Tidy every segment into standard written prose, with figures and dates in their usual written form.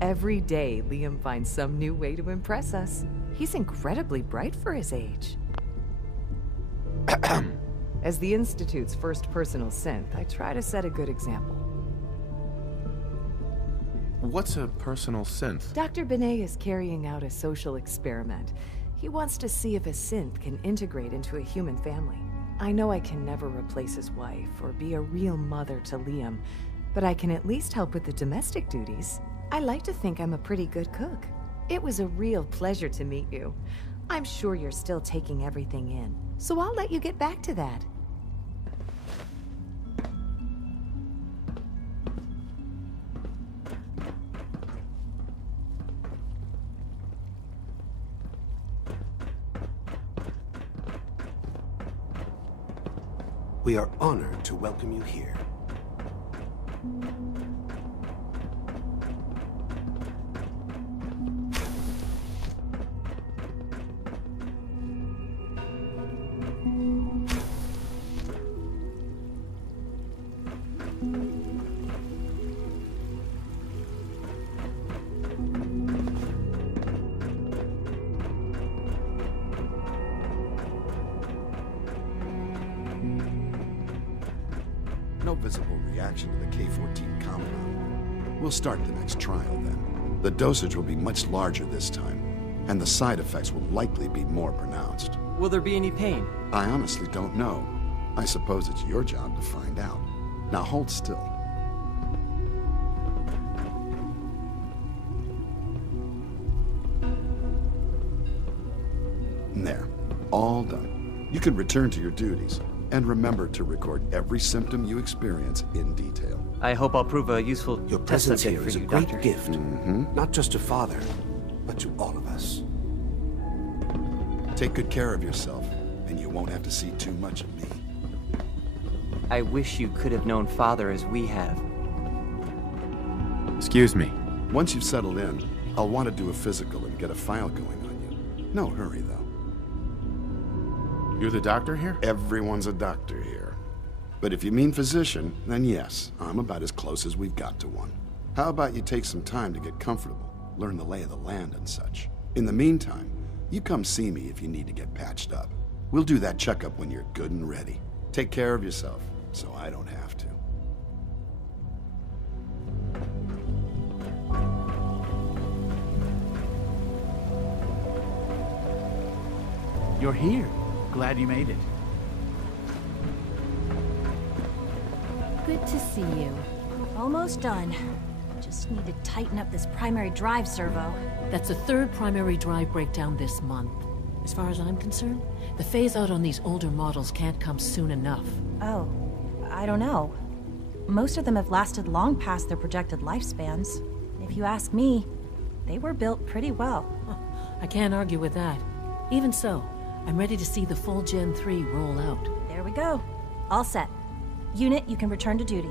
Every day, Liam finds some new way to impress us. He's incredibly bright for his age. As the Institute's first personal synth, I try to set a good example. What's a personal synth? Dr. Benet is carrying out a social experiment. He wants to see if a synth can integrate into a human family. I know I can never replace his wife or be a real mother to Liam, but I can at least help with the domestic duties. I like to think I'm a pretty good cook. It was a real pleasure to meet you. I'm sure you're still taking everything in, so I'll let you get back to that. We are honored to welcome you here. No visible reaction to the K-14 compound. We'll start the next trial then. The dosage will be much larger this time, and the side effects will likely be more pronounced. Will there be any pain? I honestly don't know. I suppose it's your job to find out. Now hold still. There. All done. You can return to your duties. And remember to record every symptom you experience in detail. I hope I'll prove a useful Your test presence subject here for is a you, great Doctor. gift. Not just to Father, but to all of us. Take good care of yourself, and you won't have to see too much of me. I wish you could have known Father as we have. Excuse me. Once you've settled in, I'll want to do a physical and get a file going on you. No hurry, though. You're the doctor here? Everyone's a doctor here. But if you mean physician, then yes, I'm about as close as we've got to one. How about you take some time to get comfortable, learn the lay of the land and such. In the meantime, you come see me if you need to get patched up. We'll do that checkup when you're good and ready. Take care of yourself, so I don't have to. You're here. Glad you made it. Good to see you. Almost done. Just need to tighten up this primary drive servo. That's the third primary drive breakdown this month. As far as I'm concerned, the phase-out on these older models can't come soon enough. Oh, I don't know. Most of them have lasted long past their projected lifespans. If you ask me, they were built pretty well. I can't argue with that. Even so, I'm ready to see the full Gen 3 roll out. There we go. All set. Unit, you can return to duty.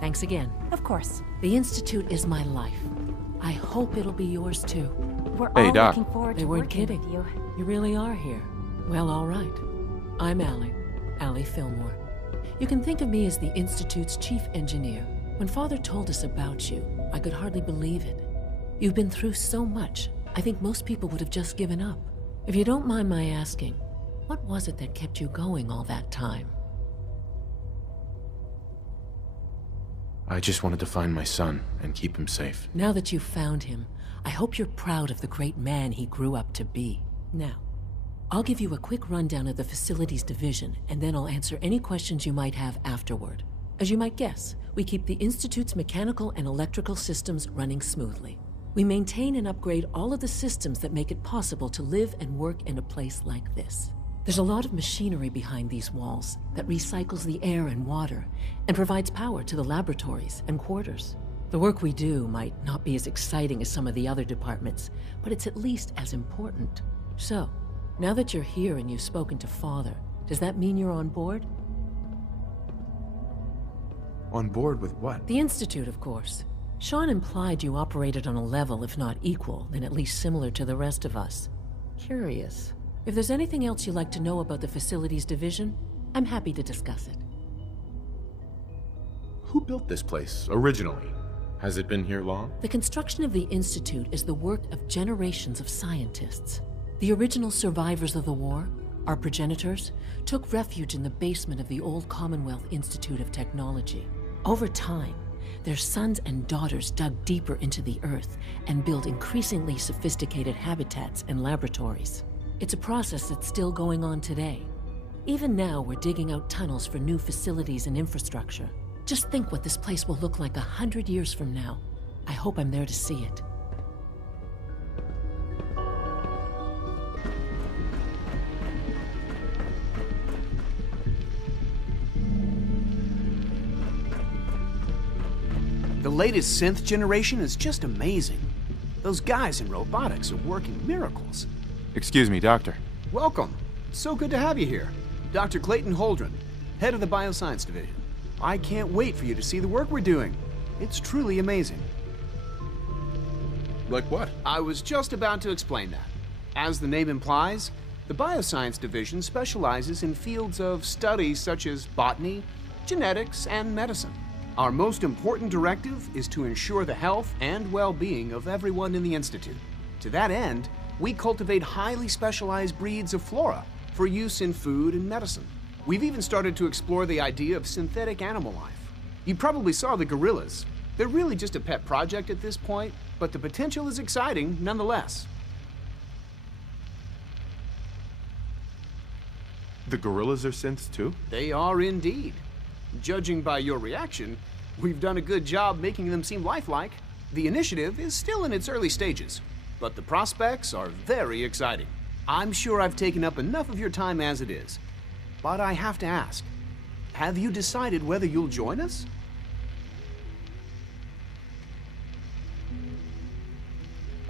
Thanks again. Of course. The Institute is my life. I hope it'll be yours too. We're Hey, all Doc. looking forward They to weren't working kidding. with you. You really are here. Well, all right. I'm Allie Fillmore. You can think of me as the Institute's chief engineer. When Father told us about you, I could hardly believe it. You've been through so much, I think most people would have just given up. If you don't mind my asking, what was it that kept you going all that time? I just wanted to find my son and keep him safe. Now that you've found him, I hope you're proud of the great man he grew up to be. Now, I'll give you a quick rundown of the facilities division, and then I'll answer any questions you might have afterward. As you might guess, we keep the Institute's mechanical and electrical systems running smoothly. We maintain and upgrade all of the systems that make it possible to live and work in a place like this. There's a lot of machinery behind these walls that recycles the air and water and provides power to the laboratories and quarters. The work we do might not be as exciting as some of the other departments, but it's at least as important. So, now that you're here and you've spoken to Father, does that mean you're on board? On board with what? The Institute, of course. Sean implied you operated on a level, if not equal, then at least similar to the rest of us. Curious. If there's anything else you'd like to know about the facilities division, I'm happy to discuss it. Who built this place, originally? Has it been here long? The construction of the Institute is the work of generations of scientists. The original survivors of the war, our progenitors, took refuge in the basement of the old Commonwealth Institute of Technology. Over time, their sons and daughters dug deeper into the earth and built increasingly sophisticated habitats and laboratories. It's a process that's still going on today. Even now, we're digging out tunnels for new facilities and infrastructure. Just think what this place will look like 100 years from now. I hope I'm there to see it. The latest synth generation is just amazing. Those guys in robotics are working miracles. Excuse me, Doctor. Welcome. It's so good to have you here. Dr. Clayton Holdren, head of the Bioscience Division. I can't wait for you to see the work we're doing. It's truly amazing. Like what? I was just about to explain that. As the name implies, the Bioscience Division specializes in fields of study such as botany, genetics, and medicine. Our most important directive is to ensure the health and well-being of everyone in the Institute. To that end, we cultivate highly specialized breeds of flora for use in food and medicine. We've even started to explore the idea of synthetic animal life. You probably saw the gorillas. They're really just a pet project at this point, but the potential is exciting nonetheless. The gorillas are synths too? They are indeed. Judging by your reaction, we've done a good job making them seem lifelike. The initiative is still in its early stages, but the prospects are very exciting. I'm sure I've taken up enough of your time as it is, but I have to ask, have you decided whether you'll join us?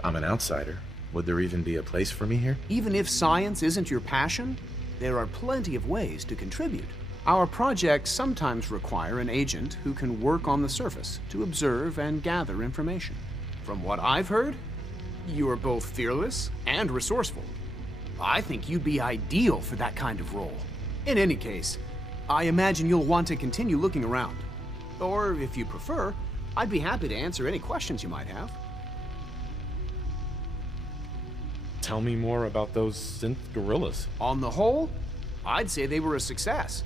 I'm an outsider. Would there even be a place for me here? Even if science isn't your passion, there are plenty of ways to contribute. Our projects sometimes require an agent who can work on the surface to observe and gather information. From what I've heard, you are both fearless and resourceful. I think you'd be ideal for that kind of role. In any case, I imagine you'll want to continue looking around. Or, if you prefer, I'd be happy to answer any questions you might have. Tell me more about those synth gorillas. On the whole, I'd say they were a success.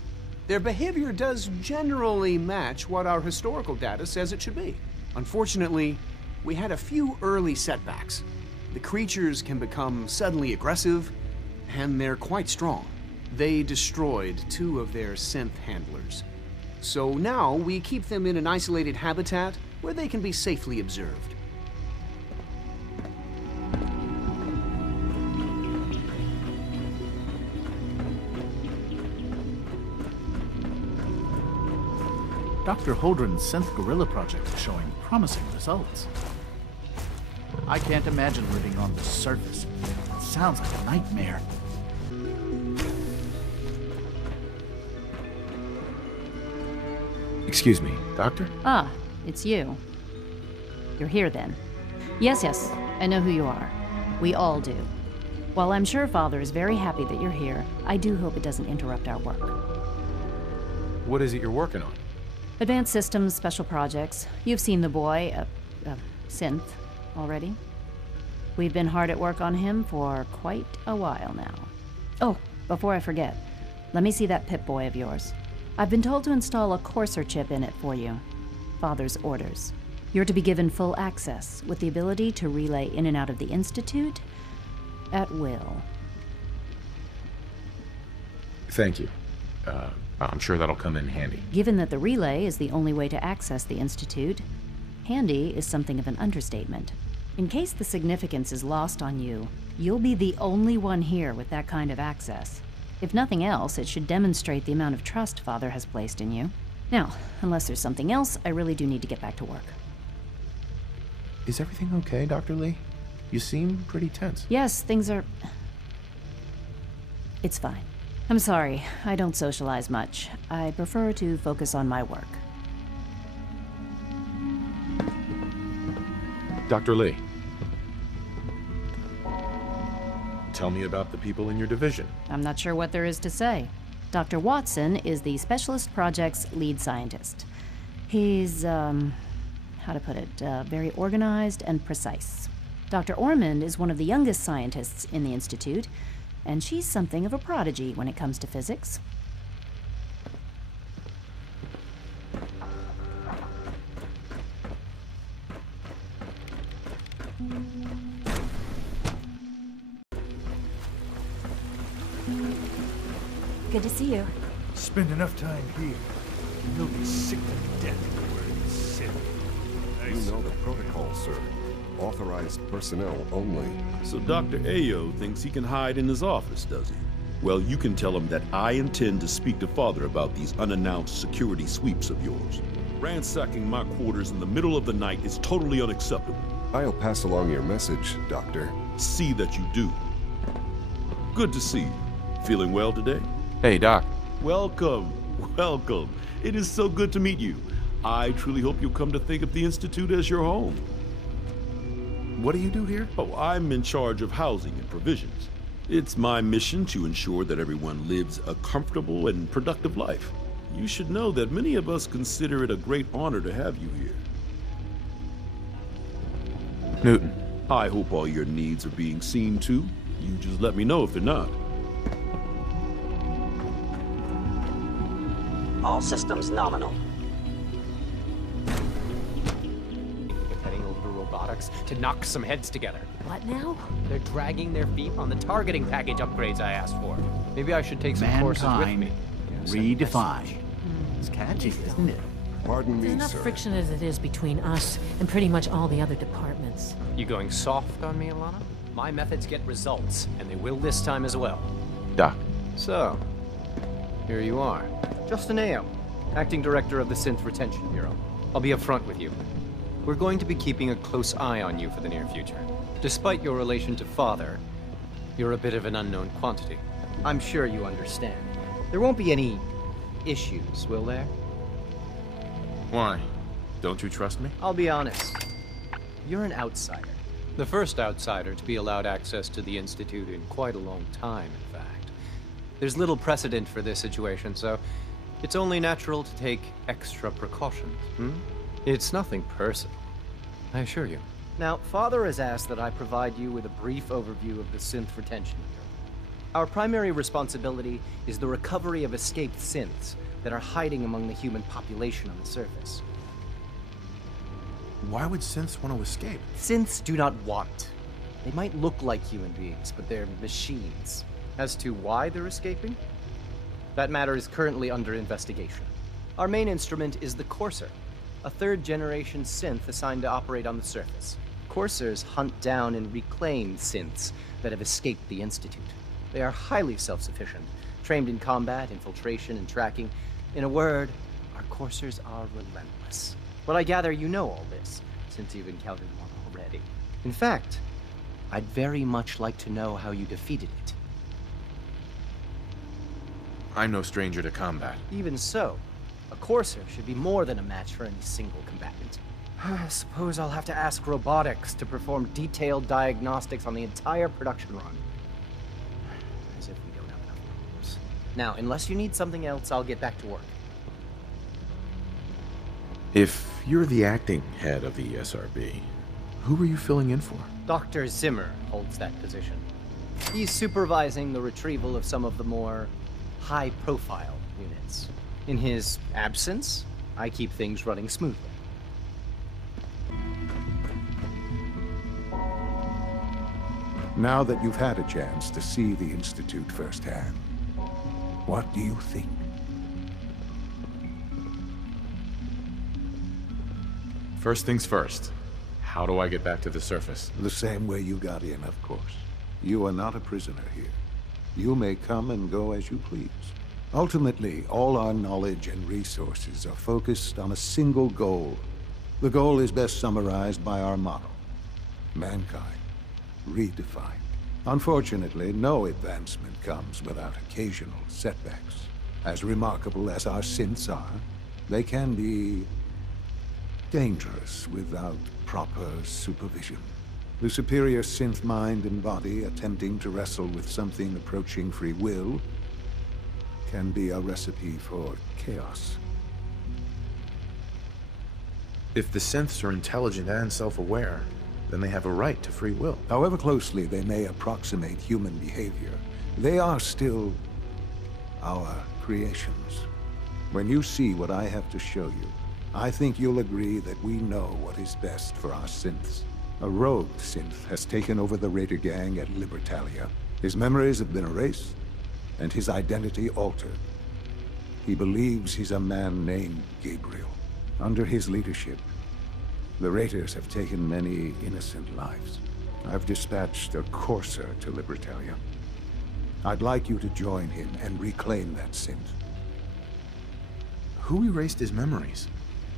Their behavior does generally match what our historical data says it should be. Unfortunately, we had a few early setbacks. The creatures can become suddenly aggressive, and they're quite strong. They destroyed 2 of their synth handlers. So now we keep them in an isolated habitat where they can be safely observed. Dr. Holdren's synth gorilla project is showing promising results. I can't imagine living on the surface. It sounds like a nightmare. Excuse me, Doctor? Ah, it's you. You're here then. Yes, I know who you are. We all do. While I'm sure Father is very happy that you're here, I do hope it doesn't interrupt our work. What is it you're working on? Advanced systems, special projects. You've seen the boy, Synth, already. We've been hard at work on him for quite a while now. Oh, before I forget, let me see that Pip-Boy of yours. I've been told to install a courser chip in it for you. Father's orders. You're to be given full access, with the ability to relay in and out of the Institute at will. Thank you. I'm sure that'll come in handy. Given that the relay is the only way to access the Institute, handy is something of an understatement. In case the significance is lost on you, you'll be the only one here with that kind of access. If nothing else, it should demonstrate the amount of trust Father has placed in you. Now, unless there's something else, I really do need to get back to work. Is everything okay, Dr. Lee? You seem pretty tense. Yes, things are... It's fine. I'm sorry, I don't socialize much. I prefer to focus on my work. Dr. Lee. Tell me about the people in your division. I'm not sure what there is to say. Dr. Watson is the Specialist Project's lead scientist. He's, how to put it, very organized and precise. Dr. Ormond is one of the youngest scientists in the Institute, and she's something of a prodigy when it comes to physics. Good to see you. Spend enough time here, and you'll be sick to death of the word sin. You know the protocol, sir. Authorized personnel only. So Dr. Ayo thinks he can hide in his office, does he? Well, you can tell him that I intend to speak to Father about these unannounced security sweeps of yours. Ransacking my quarters in the middle of the night is totally unacceptable. I'll pass along your message, Doctor. See that you do. Good to see you. Feeling well today? Hey, Doc. Welcome, welcome. It is so good to meet you. I truly hope you'll come to think of the Institute as your home. What do you do here? Oh, I'm in charge of housing and provisions. It's my mission to ensure that everyone lives a comfortable and productive life. You should know that many of us consider it a great honor to have you here. Newton. I hope all your needs are being seen to. You just let me know if they're not. All systems nominal. Heading over to robotics to knock some heads together. What now? They're dragging their feet on the targeting package upgrades I asked for. Maybe I should take some courses with me. Redefined. It's catchy, isn't it? Pardon There's me, enough sir. friction as it is between us and pretty much all the other departments. You going soft on me, Alana? My methods get results, and they will this time as well. Doc. So, here you are. Justin Ayo, Acting Director of the Synth Retention Bureau. I'll be upfront with you. We're going to be keeping a close eye on you for the near future. Despite your relation to Father, you're a bit of an unknown quantity. I'm sure you understand. There won't be any issues, will there? Why? Don't you trust me? I'll be honest. You're an outsider. The first outsider to be allowed access to the Institute in quite a long time, in fact. There's little precedent for this situation, so it's only natural to take extra precautions. It's nothing personal, I assure you. Now, Father has asked that I provide you with a brief overview of the Synth Retention Bureau. Our primary responsibility is the recovery of escaped synths that are hiding among the human population on the surface. Why would synths want to escape? Synths do not want. They might look like human beings, but they're machines. As to why they're escaping? That matter is currently under investigation. Our main instrument is the Courser, a third-generation synth assigned to operate on the surface. Coursers hunt down and reclaim synths that have escaped the Institute. They are highly self-sufficient, trained in combat, infiltration, and tracking. In a word, our Coursers are relentless. But I gather you know all this, since you've encountered one already. In fact, I'd very much like to know how you defeated it. I'm no stranger to combat. Even so, a Courser should be more than a match for any single combatant. I suppose I'll have to ask robotics to perform detailed diagnostics on the entire production run. As if we don't have enough problems. Now, unless you need something else, I'll get back to work. If you're the acting head of the SRB, who are you filling in for? Dr. Zimmer holds that position. He's supervising the retrieval of some of the more high-profile units. In his absence, I keep things running smoothly. Now that you've had a chance to see the Institute firsthand, what do you think? First things first. How do I get back to the surface? The same way you got in, of course. You are not a prisoner here. You may come and go as you please. Ultimately, all our knowledge and resources are focused on a single goal. The goal is best summarized by our motto: mankind redefined. Unfortunately, no advancement comes without occasional setbacks. As remarkable as our synths are, they can be dangerous without proper supervision. The superior synth mind and body attempting to wrestle with something approaching free will can be a recipe for chaos. If the synths are intelligent and self-aware, then they have a right to free will. However closely they may approximate human behavior, they are still our creations. When you see what I have to show you, I think you'll agree that we know what is best for our synths. A rogue synth has taken over the Raider gang at Libertalia. His memories have been erased, and his identity altered. He believes he's a man named Gabriel. Under his leadership, the Raiders have taken many innocent lives. I've dispatched a courser to Libertalia. I'd like you to join him and reclaim that synth. Who erased his memories?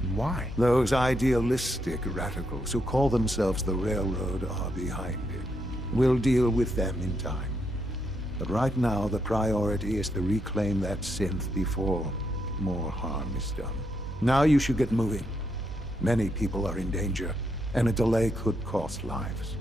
And why? Those idealistic radicals who call themselves the Railroad are behind it. We'll deal with them in time. But right now, the priority is to reclaim that synth before more harm is done. Now you should get moving. Many people are in danger, and a delay could cost lives.